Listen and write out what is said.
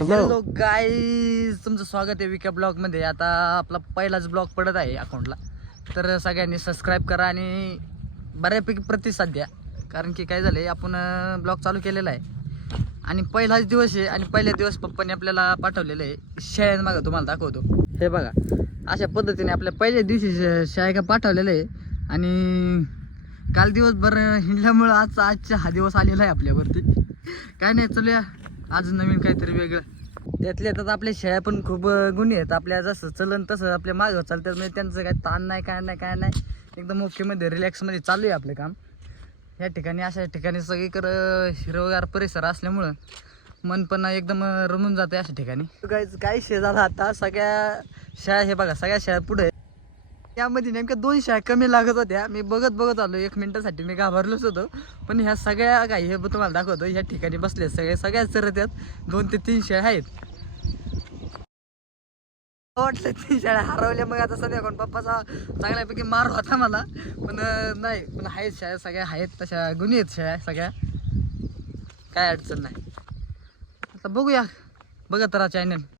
Hello guys, तुमचं स्वागत आहे विका ब्लॉग मध्ये. आता आपला पहिलाच ब्लॉग पडत आहे अकाउंटला, तर सगळ्यांनी सबस्क्राईब करा आणि बऱ्यापैकी प्रतिसाद द्या. कारण की काय झालंय, आपण ब्लॉग चालू केलेला आहे आणि पहिलाच दिवस आहे आणि पहिल्या दिवस पप्पांनी आपल्याला पाठवलेलं आहे शेळ्यां. मागं तुम्हाला दाखवतो, हे बघा. अशा पद्धतीने आपल्या पहिल्या दिवशी शेळ्या पाठवलेलं आहे आणि काल दिवसभर हिंडल्यामुळं आजचा हा दिवस आलेला आहे आपल्यावरती. काय नाही, चलूया आज नवीन काहीतरी वेगळं. त्यातल्या त्यात आपल्या शेळ्या पण खूप गुणी आहेत. आपल्या जसं चलन तसं आपल्या मागं चालतात, म्हणजे त्यांचं काही ताण नाही, काय नाही. एकदम ओकेमध्ये रिलॅक्समध्ये चालू आहे आपलं काम. ह्या ठिकाणी अशा ठिकाणी सगळीकडं हिरवगार परिसर असल्यामुळं मन पण एकदम रमून जाते अशा ठिकाणी. काय शेळ झाला आता, सगळ्या शेळ्या हे बघा, सगळ्या शेळ्या पुढे. त्यामध्ये नेमक्या 2 शेळ्या कमी लागत होत्या. मी बघत आलो 1 मिनिटासाठी, मी घाबरलोच होतो. पण ह्या सगळ्या काय, हे तुम्हाला दाखवतो, ह्या ठिकाणी बसले सगळ्या चरत्यात 2 ते 3 शेळ्या आहेत. वाटलं 3 शेळ्या हरवल्या. मग आता सध्या कोण पप्पाचा चांगल्यापैकी मार होता मला, पण नाही, पण आहेत शेळ्या, सगळ्या आहेत तशा गुणी आहेत शेळ्या सगळ्या, काय अडचण नाही. आता बघूया, बघत राहा चॅनल.